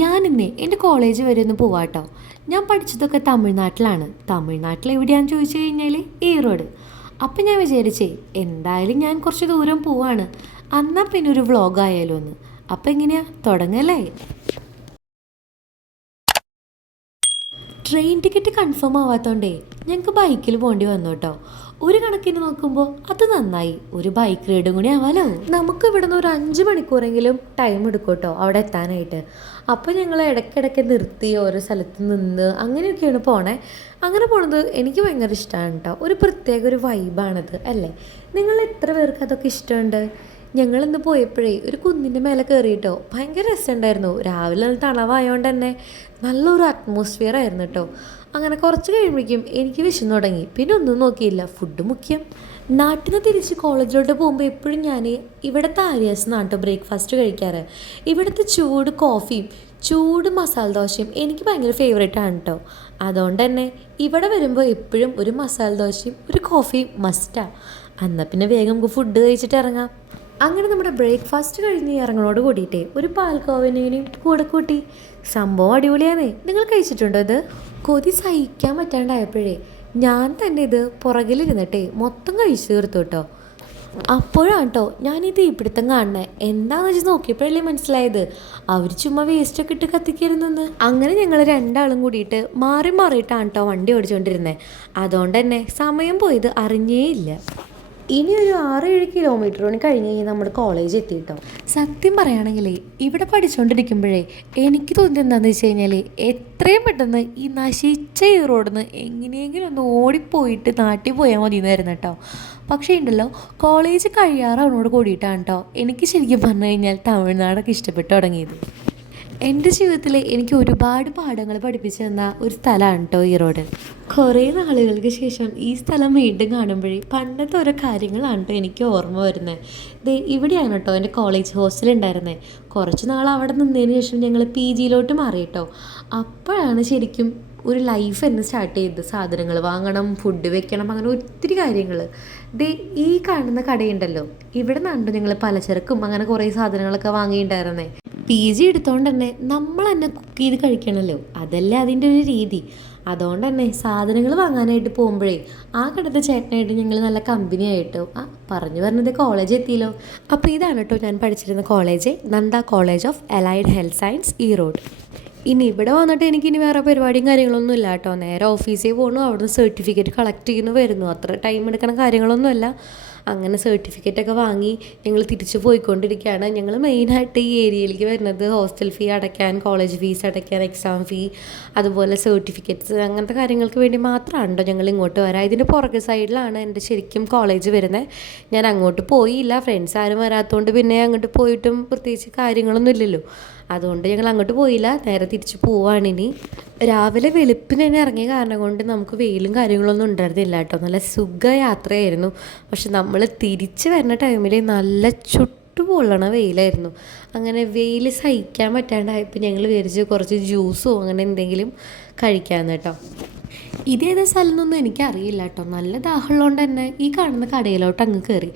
ഞാനിന്നേ എൻ്റെ കോളേജ് വരെ ഒന്ന് പോവാട്ടോ. ഞാൻ പഠിച്ചതൊക്കെ തമിഴ്നാട്ടിലാണ്. തമിഴ്നാട്ടിൽ എവിടെയാണെന്ന് ചോദിച്ചു കഴിഞ്ഞാൽ ഈറോഡ്. അപ്പം ഞാൻ വിചാരിച്ചേ എന്തായാലും ഞാൻ കുറച്ച് ദൂരം പോവാണ്, എന്നാൽ പിന്നെ ഒരു വ്ളോഗ് ആയാലോ എന്ന്. അപ്പം എങ്ങനെയാ, തുടങ്ങല്ലേ? ട്രെയിൻ ടിക്കറ്റ് കൺഫേം ആവാത്തോണ്ടേ ഞങ്ങൾക്ക് ബൈക്കിൽ പോകേണ്ടി വന്നു കേട്ടോ. ഒരു കണക്കിന് നോക്കുമ്പോൾ അത് നന്നായി, ഒരു ബൈക്ക് റൈഡും കൂടി ആവാലോ. നമുക്ക് ഇവിടുന്ന് ഒരു 5 മണിക്കൂറെങ്കിലും ടൈം എടുക്കും കേട്ടോ അവിടെ എത്താനായിട്ട്. അപ്പോൾ ഞങ്ങൾ ഇടയ്ക്കിടയ്ക്ക് നിർത്തി ഓരോ സ്ഥലത്ത് നിന്ന് അങ്ങനെയൊക്കെയാണ് പോണേ. അങ്ങനെ പോണത് എനിക്ക് ഭയങ്കര ഇഷ്ടമാണ് കേട്ടോ. ഒരു പ്രത്യേക ഒരു വൈബാണത് അല്ലേ? നിങ്ങൾ എത്ര പേർക്ക് അതൊക്കെ ഇഷ്ടമുണ്ട്? ഞങ്ങളിന്ന് പോയപ്പോഴേ ഒരു കുന്നിൻ്റെ മേലെ കയറിയിട്ടോ, ഭയങ്കര രസമുണ്ടായിരുന്നു. രാവിലെ നല്ല തണവായതുകൊണ്ട് തന്നെ നല്ലൊരു അറ്റ്മോസ്ഫിയർ ആയിരുന്നു കേട്ടോ. അങ്ങനെ കുറച്ച് കഴിയുമ്പോഴേക്കും എനിക്ക് വിശന്നു തുടങ്ങി. പിന്നെ ഒന്നും നോക്കിയില്ല, ഫുഡ് മുഖ്യം. നാട്ടിൽ നിന്ന് തിരിച്ച് കോളേജിലോട്ട് പോകുമ്പോൾ എപ്പോഴും ഞാൻ ഇവിടുത്തെ ആര്യാസ് നാട്ടോ ബ്രേക്ക്ഫാസ്റ്റ് കഴിക്കാറ്. ഇവിടുത്തെ ചൂട് കോഫിയും ചൂട് മസാല ദോശയും എനിക്ക് ഭയങ്കര ഫേവറേറ്റ് ആണ് കേട്ടോ. അതുകൊണ്ട് തന്നെ ഇവിടെ വരുമ്പോൾ എപ്പോഴും ഒരു മസാല ദോശയും ഒരു കോഫിയും മസ്റ്റാണ്. എന്നാൽ പിന്നെ വേഗം നമുക്ക് ഫുഡ് കഴിച്ചിട്ട് ഇറങ്ങാം. അങ്ങനെ നമ്മുടെ ബ്രേക്ക്ഫാസ്റ്റ് കഴിഞ്ഞ് ഇറങ്ങണോട് കൂടിയിട്ടേ ഒരു പാൽക്കോവനെയും കൂടെ കൂട്ടി. സംഭവം അടിപൊളിയാണേ. നിങ്ങൾ കഴിച്ചിട്ടുണ്ടോ ഇത്? കൊതി സഹിക്കാൻ പറ്റാണ്ടായപ്പോഴേ ഞാൻ തന്നെ ഇത് പുറകിലിരുന്നിട്ടേ മൊത്തം കഴിച്ചു തീർത്തു കേട്ടോ. അപ്പോഴാണ് കേട്ടോ ഞാൻ ഈ തീപിടുത്തം കാണണേ. എന്താണെന്ന് വെച്ച് നോക്കിയപ്പോഴല്ലേ മനസ്സിലായത്, അവർ ചുമ്മാ വേസ്റ്റൊക്കെ ഇട്ട് കത്തിക്കരുതെന്ന്. അങ്ങനെ ഞങ്ങൾ രണ്ടാളും കൂടിയിട്ട് മാറി മാറിയിട്ടാണ് കേട്ടോ വണ്ടി ഓടിച്ചുകൊണ്ടിരുന്നത്. അതുകൊണ്ട് തന്നെ സമയം പോയത് അറിഞ്ഞേ ഇല്ല. ഇനി ഒരു 6-7 കിലോമീറ്റർ കൂടി കഴിഞ്ഞ് കഴിഞ്ഞാൽ നമ്മുടെ കോളേജ് എത്തിയിട്ടോ. സത്യം പറയുകയാണെങ്കിലേ ഇവിടെ പഠിച്ചുകൊണ്ടിരിക്കുമ്പോഴേ എനിക്ക് തോന്നിയത് എന്താണെന്ന് വെച്ച് കഴിഞ്ഞാൽ എത്രയും പെട്ടെന്ന് ഈ നശിച്ച ഈ റോഡിൽ നിന്ന് എങ്ങനെയെങ്കിലും ഒന്ന് ഓടിപ്പോയിട്ട് നാട്ടിൽ പോയാൽ മതി എന്നായിരുന്നു കേട്ടോ. പക്ഷേ ഉണ്ടല്ലോ, കോളേജ് കഴിയാറാവണോട് കൂടിയിട്ടാണ് കേട്ടോ എനിക്ക് ശരിക്കും പറഞ്ഞു കഴിഞ്ഞാൽ തമിഴ്നാടൊക്കെ ഇഷ്ടപ്പെട്ടു തുടങ്ങിയത്. എൻ്റെ ജീവിതത്തിൽ എനിക്ക് ഒരുപാട് പാഠങ്ങൾ പഠിപ്പിച്ചു തന്ന ഒരു സ്ഥലമാണ് കേട്ടോ ഈ റോഡ്. കുറേ നാളുകൾക്ക് ശേഷം ഈ സ്ഥലം വീണ്ടും കാണുമ്പോഴേ പണ്ടത്തെ ഓരോ കാര്യങ്ങളാണ് കേട്ടോ എനിക്ക് ഓർമ്മ വരുന്നത്. ഇവിടെയാണ് കേട്ടോ എൻ്റെ കോളേജ് ഹോസ്റ്റൽ ഉണ്ടായിരുന്നത്. കുറച്ച് നാൾ അവിടെ നിന്നതിന് ശേഷം ഞങ്ങൾ PGയിലോട്ട് മാറി കേട്ടോ. അപ്പോഴാണ് ശരിക്കും ഒരു ലൈഫ് എന്ന് സ്റ്റാർട്ട് ചെയ്ത് സാധനങ്ങൾ വാങ്ങണം, ഫുഡ് വെക്കണം, അങ്ങനെ ഒത്തിരി കാര്യങ്ങൾ. ഈ കാണുന്ന കടയുണ്ടല്ലോ, ഇവിടെ നിന്നുണ്ട് ഞങ്ങൾ പലചരക്കും അങ്ങനെ കുറേ സാധനങ്ങളൊക്കെ വാങ്ങിയിട്ടുണ്ടായിരുന്നേ. PG എടുത്തോണ്ട് തന്നെ നമ്മൾ തന്നെ കുക്ക് ചെയ്ത് കഴിക്കണമല്ലോ, അതല്ലേ അതിൻ്റെ ഒരു രീതി. അതുകൊണ്ട് തന്നെ സാധനങ്ങൾ വാങ്ങാനായിട്ട് പോകുമ്പോഴേ ആ കടത്തെ ചേട്ടനായിട്ട് ഞങ്ങൾ നല്ല കമ്പനി ആയിട്ടോ. പറഞ്ഞു പറഞ്ഞത് കോളേജ് എത്തിയല്ലോ. അപ്പോൾ ഇതാണ് കേട്ടോ ഞാൻ പഠിച്ചിരുന്ന college, Nanda college of allied health science Erode. ഇനി ഇവിടെ വന്നിട്ട് എനിക്കിനി വേറെ പരിപാടിയും കാര്യങ്ങളൊന്നും ഇല്ല കേട്ടോ. നേരെ ഓഫീസിൽ പോകണു, അവിടുന്ന് സർട്ടിഫിക്കറ്റ് കളക്ട് ചെയ്യുന്നു വരുന്നു. അത്ര ടൈം എടുക്കണ കാര്യങ്ങളൊന്നുമല്ല. അങ്ങനെ സർട്ടിഫിക്കറ്റൊക്കെ വാങ്ങി ഞങ്ങൾ തിരിച്ചു പോയിക്കൊണ്ടിരിക്കുകയാണ്. ഞങ്ങൾ മെയിനായിട്ട് ഈ ഏരിയയിലേക്ക് വരുന്നത് ഹോസ്റ്റൽ ഫീ അടയ്ക്കാൻ, കോളേജ് ഫീസ് അടയ്ക്കാൻ, എക്സാം ഫീ, അതുപോലെ സർട്ടിഫിക്കറ്റ്സ്, അങ്ങനത്തെ കാര്യങ്ങൾക്ക് വേണ്ടി മാത്രമാണ് ഞങ്ങൾ ഇങ്ങോട്ട് വരാം. ഇതിൻ്റെ പുറകെ സൈഡിലാണ് എൻ്റെ ശരിക്കും കോളേജ് വരുന്നത്. ഞാൻ അങ്ങോട്ട് പോയില്ല, ഫ്രണ്ട്സ് ആരും വരാത്തതുകൊണ്ട് പിന്നെ അങ്ങോട്ട് പോയിട്ടും പ്രത്യേകിച്ച് കാര്യങ്ങളൊന്നും ഇല്ലല്ലോ. അതുകൊണ്ട് ഞങ്ങൾ അങ്ങോട്ട് പോയില്ല, നേരെ തിരിച്ച് പോവാണിനി. രാവിലെ വെളുപ്പിന് തന്നെ ഇറങ്ങിയ കാരണം കൊണ്ട് നമുക്ക് വെയിലും കാര്യങ്ങളൊന്നും ഉണ്ടായിരുന്നില്ല കേട്ടോ. നല്ല സുഖ യാത്രയായിരുന്നു. പക്ഷെ നമ്മൾ തിരിച്ച് വരുന്ന ടൈമിൽ നല്ല ചുട്ടുപൊള്ളണ വെയിലായിരുന്നു. അങ്ങനെ വെയിൽ സഹിക്കാൻ പറ്റാണ്ടായപ്പോൾ ഞങ്ങൾ വിചാരിച്ച് കുറച്ച് ജ്യൂസോ അങ്ങനെ എന്തെങ്കിലും കഴിക്കാമെന്ന് കേട്ടോ. ഇതേതാ സ്ഥലം എന്നൊന്നും എനിക്കറിയില്ല കേട്ടോ. നല്ല ദാഹമുള്ളതുകൊണ്ട് തന്നെ ഈ കാണുന്ന കടയിലോട്ട് അങ്ങ് കയറി.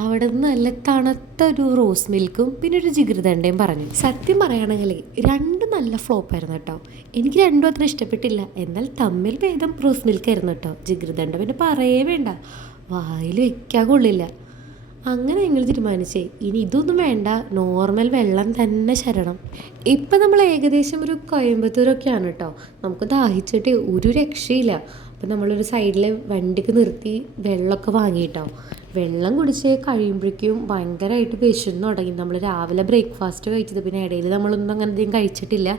അവിടെ നിന്ന് നല്ല തണുത്ത ഒരു റോസ് മിൽക്കും പിന്നെ ഒരു ജിഗർദണ്ടയും പറഞ്ഞു. സത്യം പറയുകയാണെങ്കിൽ രണ്ടും നല്ല ഫ്ലോപ്പായിരുന്നു കേട്ടോ. എനിക്ക് രണ്ടും അത്ര ഇഷ്ടപ്പെട്ടില്ല. എന്നാൽ തമ്മിൽ ഭേദം റോസ് മിൽക്കായിരുന്നു കേട്ടോ. ജിഗർദണ്ട പിന്നെ പറയേ വേണ്ട, വായിൽ വെക്കാൻ കൊള്ളില്ല. അങ്ങനെ ഞങ്ങൾ തീരുമാനിച്ചേ ഇനി ഇതൊന്നും വേണ്ട, നോർമൽ വെള്ളം തന്നെ ശരണം. ഇപ്പം നമ്മൾ ഏകദേശം ഒരു കോയമ്പത്തൂരൊക്കെയാണ് കേട്ടോ. നമുക്ക് ദാഹിച്ചിട്ട് ഒരു രക്ഷയില്ല. അപ്പം നമ്മളൊരു സൈഡിൽ വണ്ടിക്ക് നിർത്തി വെള്ളമൊക്കെ വാങ്ങിയിട്ടാവും. വെള്ളം കുടിച്ച് കഴിയുമ്പോഴേക്കും ഭയങ്കരമായിട്ട് വിശന്ന് തുടങ്ങി. നമ്മൾ രാവിലെ ബ്രേക്ക്ഫാസ്റ്റ് കഴിച്ചത്, പിന്നെ ഇടയിൽ നമ്മളൊന്നും അങ്ങനെ അധികം കഴിച്ചിട്ടില്ല.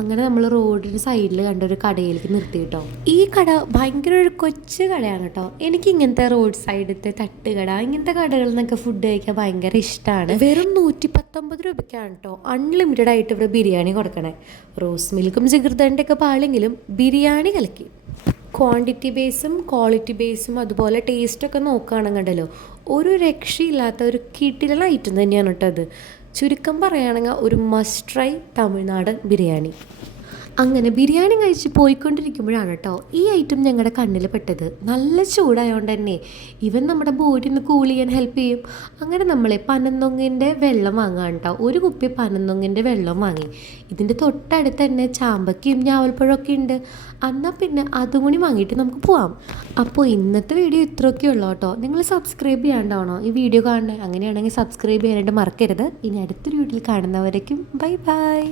അങ്ങനെ നമ്മൾ റോഡിന് സൈഡിൽ കണ്ട ഒരു കടയിലേക്ക് നിർത്തി കേട്ടോ. ഈ കട ഭയങ്കര ഒരു കൊച്ചു കടയാണ് കേട്ടോ. എനിക്ക് ഇങ്ങനത്തെ റോഡ് സൈഡത്തെ തട്ടുകട, ഇങ്ങനത്തെ കടകളിൽ നിന്നൊക്കെ ഫുഡ് കഴിക്കാൻ ഭയങ്കര ഇഷ്ടമാണ്. വെറും 119 രൂപയ്ക്കാണ് കേട്ടോ അൺലിമിറ്റഡ് ആയിട്ട് ഇവിടെ ബിരിയാണി കൊടുക്കണേ. റോസ് മിൽക്കും ജിഗർദണ്ടയൊക്കെ പാളെങ്കിലും ബിരിയാണി കലക്കി. ക്വാണ്ടിറ്റി ബേസും ക്വാളിറ്റി ബേസും അതുപോലെ ടേസ്റ്റൊക്കെ നോക്കുകയാണെന്നുണ്ടല്ലോ ഒരു രക്ഷയില്ലാത്ത ഒരു കിടിലൻ ഐറ്റം തന്നെയാണ് കേട്ടോ അത്. ചുരുക്കം പറയുകയാണെങ്കിൽ ഒരു മസ്റ്റ് ട്രൈ തമിഴ്നാടൻ ബിരിയാണി. അങ്ങനെ ബിരിയാണി കഴിച്ച് പോയിക്കൊണ്ടിരിക്കുമ്പോഴാണ് കേട്ടോ ഈ ഐറ്റം ഞങ്ങളുടെ കണ്ണിൽ പെട്ടത്. നല്ല ചൂടായതുകൊണ്ട് തന്നെ ഇവൻ നമ്മുടെ ബോഡി ഒന്ന് കൂൾ ചെയ്യാൻ ഹെൽപ്പ് ചെയ്യും. അങ്ങനെ നമ്മൾ പനന്നൊങ്ങിൻ്റെ വെള്ളം വാങ്ങാൻ കേട്ടോ, ഒരു കുപ്പി പനന്നൊങ്ങിൻ്റെ വെള്ളം വാങ്ങി. ഇതിൻ്റെ തൊട്ടടുത്ത് തന്നെ ചാമ്പക്കയും ഞാവൽപ്പഴമൊക്കെ ഉണ്ട്. എന്നാൽ പിന്നെ അതും കൂടി വാങ്ങിയിട്ട് നമുക്ക് പോവാം. അപ്പോൾ ഇന്നത്തെ വീഡിയോ ഇത്രയൊക്കെ ഉള്ളൂ കേട്ടോ. നിങ്ങൾ സബ്സ്ക്രൈബ് ചെയ്യാണ്ടാവണോ ഈ വീഡിയോ കാണുന്നത്? അങ്ങനെയാണെങ്കിൽ സബ്സ്ക്രൈബ് ചെയ്യാനായിട്ട് മറക്കരുത്. ഇനി അടുത്തൊരു വീഡിയോയിൽ കാണുന്നവരേക്കും ബൈ ബൈ.